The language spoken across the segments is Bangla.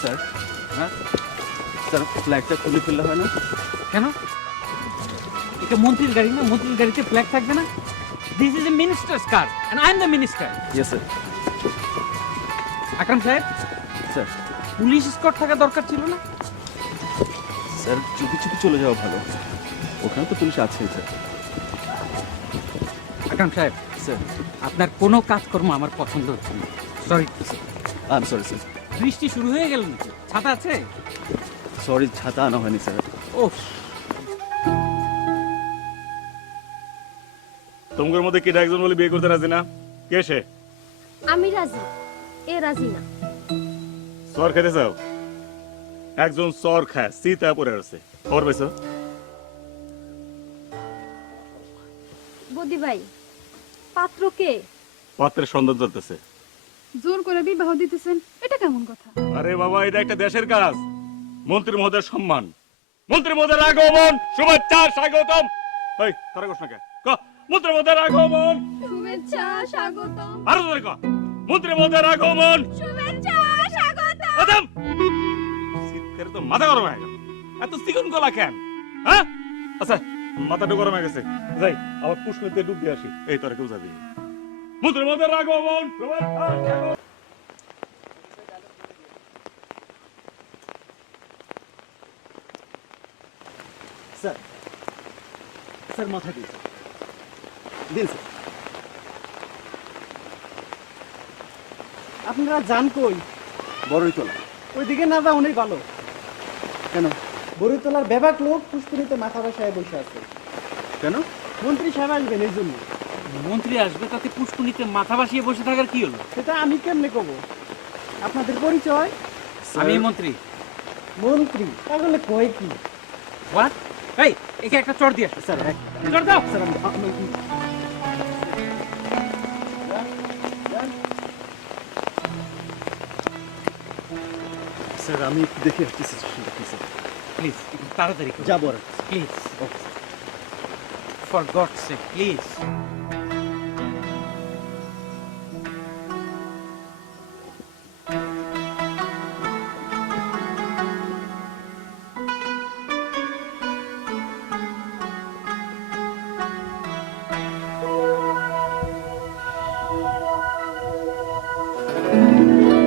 স্যার, হ্যাঁ স্যার, ফ্ল্যাগটা খুলে ফেললে হয় না? কেন? এটা মন্ত্রীর গাড়ি না, মন্ত্রীর গাড়িতে ফ্ল্যাগ থাকবে না? This is a minister's car and I am the minister. Yes sir. Akram সাহেব, স্যার, পুলিশ স্কট থাকা দরকার ছিল না? স্যার চুপি চুপি চলে যাওয়া ভালো, ওখানে তো পুলিশ আছেই স্যার। আকরাম সাহেব, স্যার, আপনার কোনো কাজকর্ম আমার পছন্দ হচ্ছে না। Sorry. I am sorry sir. বৃষ্টি শুরু হয়ে গেল নাকি? ছাতা আছে? সরি, ছাতা আনা হয়নি স্যার। ওহ, তোমাদের মধ্যে কেটা একজন বলে বিয়ে করতে রাজি না? কে সে? আমি রাজি, এ রাজি না। সর খেতে চাও? একজন সর খায় সীতা পরে আছে, খবর পাইছো? বদি ভাই, পাত্র কে? পাত্রের সন্ধান চলতেছে। জোর করে বিবাহ দিতেছেন, এটা কেমন কথা? আরে বাবা, এটা একটা দেশের কাজ। মন্ত্রী মহোদয়ের সম্মান, মন্ত্রী মহোদয়ের আগমন, শুভেচ্ছা, স্বাগতম। এই তারা কোশ না কে ক মন্ত্রী মহোদয়ের আগমন, শুভেচ্ছা স্বাগতম। আরো ধরে ক মন্ত্রী মহোদয়ের আগমন, শুভেচ্ছা স্বাগতম। আদম শীতকালে তো মাথা গরম হয়ে গেল। এত চিকন গলা কেন? হ্যাঁ, আচ্ছা মাথাটা গরম হয়ে গেছে, যাই আবার পুষ্করিতে ডুব দিয়ে আসি। এই তোরা কেউ যাবি? মন্ত্রী মহোদয়ের আগমন, শুভেচ্ছা, স্বাগতম। স্যার, স্যার মাথা দিন, দিন স্যার। আপনারা যান কই? বড়ই তোলা। ওইদিকে না যা অনেক ভালো। কেন? বড়িতলার বেবাক লোক পুষ্করিতে মাথা বসায় বসে আছে। কেন? মন্ত্রী সাহেব আসবেন এই জন্য। মন্ত্রী আসবে তাতে পুষ্কুনিতে মাথা ভাসিয়ে বসে থাকার কি হলো? সেটা আমি কেমনে কব? আপনাদের পরিচয়? আমি মন্ত্রী। মন্ত্রী তাহলে কয় কি? হোয়াট? এই, একে একটা চড় দিয়ে আসো। স্যার, চড় দাও। স্যার স্যার, আমি একটু দেখে আসছি সিচুয়েশনটা কি স্যার। প্লিজ একটু তাড়াতাড়ি করুন। যাবো আর please, for God's sake, please.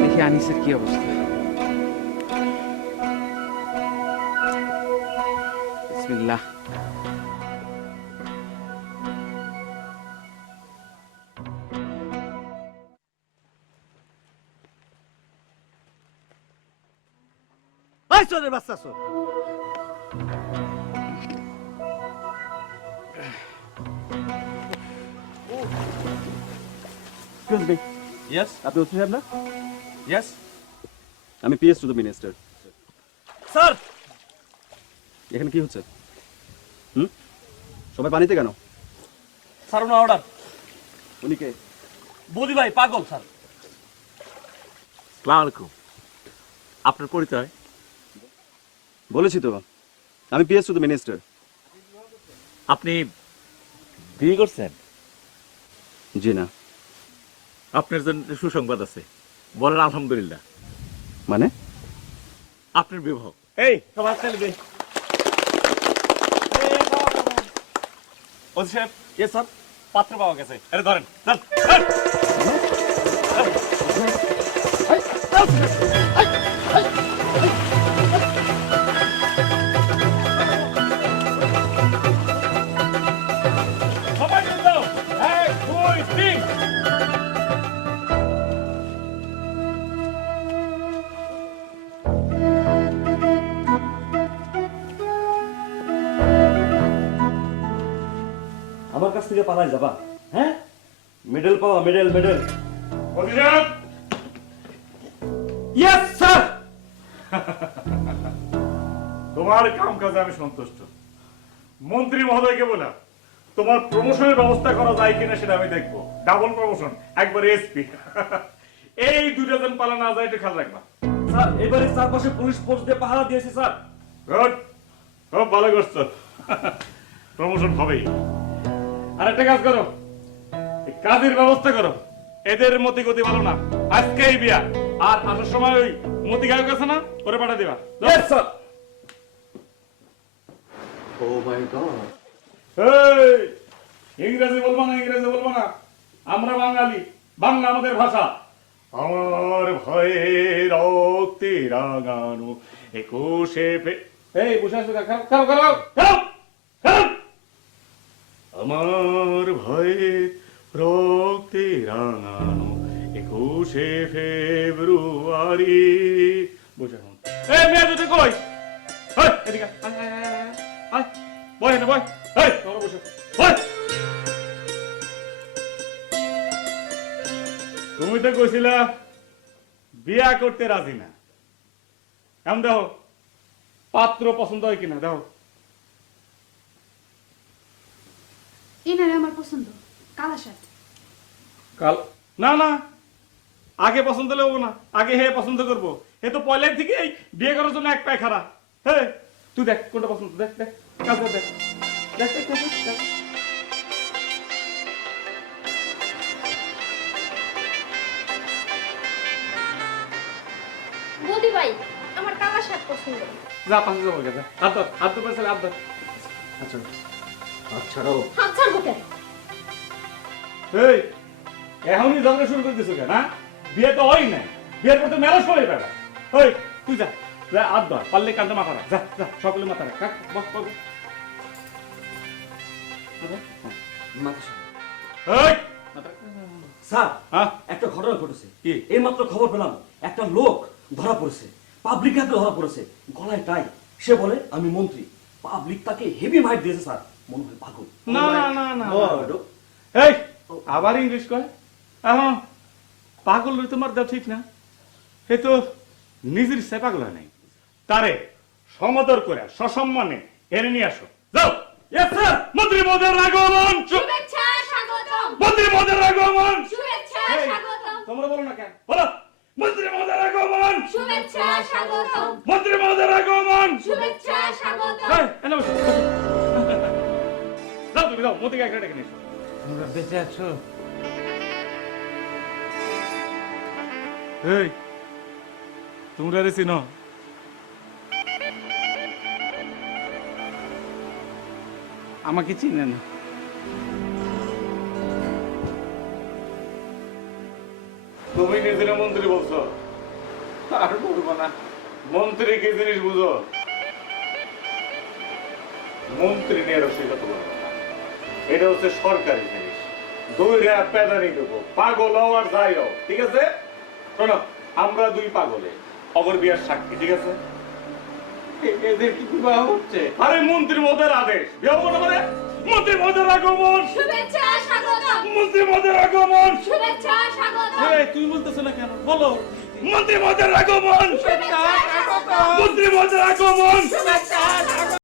দেখি আনিসের কি অবস্থা। বিসমিল্লাহ। এই চোরের বাচ্চা চোর! এক্সকিউজ মি, ইয়েস, আপনি ওসি সাহেব না? ইয়েস আমি PS to the minister. Sir. এখানে কি হচ্ছে? সবাই পানিতে কেন? স্যার ওনার অর্ডার। উনি কে? বদি ভাই পাগল স্যার। আসসালামু আলাইকুম, আপনার পরিচয়? বলেছি তো, আমি পিএস টু দ্য মিনিস্টার। আপনি বিয়ে করছেন? জি না। আপনার জন্য সুসংবাদ আছে, বলেন আলহামদুলিল্লাহ। মানে? আপনার বিবাহ। এই সবার চলবে। ওসি সাহেব, ইয়েস স্যার, পাত্র পাওয়া গেছে। আরে ধরেন, চল সবাই চলে যাও। 1 2 3। আমার কাছ থেকে পালাই যাবা? হ্যাঁ, মেডেল পাওয়া, মেডেল মেডেল। ওসি সাহেব, ইয়েস স্যার। তোমার কাম কাজে আমি সন্তুষ্ট। মন্ত্রী মহোদয়কে বলা তোমার প্রমোশনের ব্যবস্থা করা যায় কিনা সেটা আমি দেখবো। ডাবল প্রমোশন, একবার এসপি। এই দুটো জন পালা না যায়, একটু খেয়াল রাখবা। স্যার, এবারে চারপাশে পুলিশ ফোর্স দিয়ে পাহারা দিয়েছি স্যার। গুড, খুব ভালো করছো। প্রমোশন হবেই। আর একটা কাজ করো, এই কাজের ব্যবস্থা করো। এদের মতি গতি ভালো না, আজকেই বিয়া। আর আসার সময় ওই মতি গায়ক আছে না ওরে পাঠা দিবা Yes, sir. Oh my God. এই, ইংরেজি বলবো না, ইংরেজি বলবো না, আমরা বাঙালি, বাংলা আমাদের ভাষা। আমার ভয়ে রক্তে রাঙানো 21শে এই বসে আসো, খাও খাও খাও খাও খাও। আমার ভয়ে রক্তে রাঙানো 21শে ফেব্রুয়ারি। বসে এখন এই মেয়ে দুটো কই? এই এদিকে আয় আয় আয় আয় আয় বয় না বয়। এই তোমরা বসে বয়। তুমি তো কইছিলা বিয়া করতে রাজি না, এখন দেখো পাত্র পছন্দ হয় কিনা দেখো। এনারে আমার পছন্দ, কালা শার্ট। কাল না না, আগে পছন্দ হলে না, আগে হে পছন্দ করবো। হে তো পয়লার থেকে বিয়ে করার জন্য এক পায় খারা। হে তুই দেখ কোনটা পছন্দ, দেখ দেখ কাজ কর, দেখ দেখ দেখ দেখ দেখ। বৌদি ভাই আমার কালা শার্ট পছন্দ। যা পাশে যাবো যা, হাত ধর হাত ধর পাশে হাত ধর। আচ্ছা আচ্ছাড়াও হাত ছাড়বো কেন? এই এখনই ঝগড়া শুরু করে দিছো কেন? বিয়ে তো হয় না, বিয়ের পর তো মেলা সময় পাবে। ওই তুই যা যা, হাত ধর, পারলে কান্দে মাথা রাখ, যা যা সকলে মাথা রাখ, রাখ বস বস। মাথা সামনে। এই মাথা রাখ। স্যার হ্যাঁ একটা ঘটনা ঘটেছে। কি? এই মাত্র খবর পেলাম একটা লোক ধরা পড়েছে, পাবলিক হাতে ধরা পড়েছে, গলায় টাই। সে বলে আমি মন্ত্রী, পাবলিক তাকে হেভি মাইট দিয়েছে স্যার, মনে হয় পাগল। না না না না God. এই আবার ইংলিশ কয়? এখন পাগল তোমার দেওয়া ঠিক না, সে তো নিজের ইচ্ছায় পাগল হয় নাই। তারে সমাদর করে সসম্মানে এনে নিয়ে আসো, যাও। Yes sir. মন্ত্রী মহোদয়ের আগমন, শুভেচ্ছা স্বাগতম। মন্ত্রী মহোদয়ের আগমন। শুভেচ্ছা এই, স্বাগতম। তোমরা বলো না কেন? বলো মন্ত্রী মহোদয়ের আগমন, শুভেচ্ছা স্বাগতম। মন্ত্রী মহোদয়ের আগমন। শুভেচ্ছা স্বাগতম। এই, এনে বসো, বসো। যাও তুমি যাও, মতিকে একটা ডেকে নিয়ে এসো। তোমরা বেঁচে আছো? এই তোমরা রে চিনো? আমাকে চিনে না। তুমি নিজের মন্ত্রী বলছো, আর বলবো না। মন্ত্রী কি জিনিস বুঝো? মন্ত্রী নিয়ে রসিকতা বলো না। এটা হচ্ছে সরকারি জিনিস, দইরা পেদানি দেবো, পাগল হও আর যাই হও, ঠিক আছে? শোনো, আমরা দুই পাগলে অগর বিয়ার সাক্ষী, ঠিক আছে? এদের কি বিবাহ হচ্ছে? আরে মন্ত্রী মহোদয়ের আদেশ, বিয়ে হবো না মানে? মন্ত্রী মহোদয়ের আগমন, শুভেচ্ছা স্বাগতম। মন্ত্রী মহোদয়ের আগমন। শুভেচ্ছা স্বাগতম। এই তুমি বলতেছো না কেন? বলো মন্ত্রী মহোদয়ের আগমন, শুভেচ্ছা স্বাগতম। মন্ত্রী মহোদয়ের আগমন। শুভেচ্ছা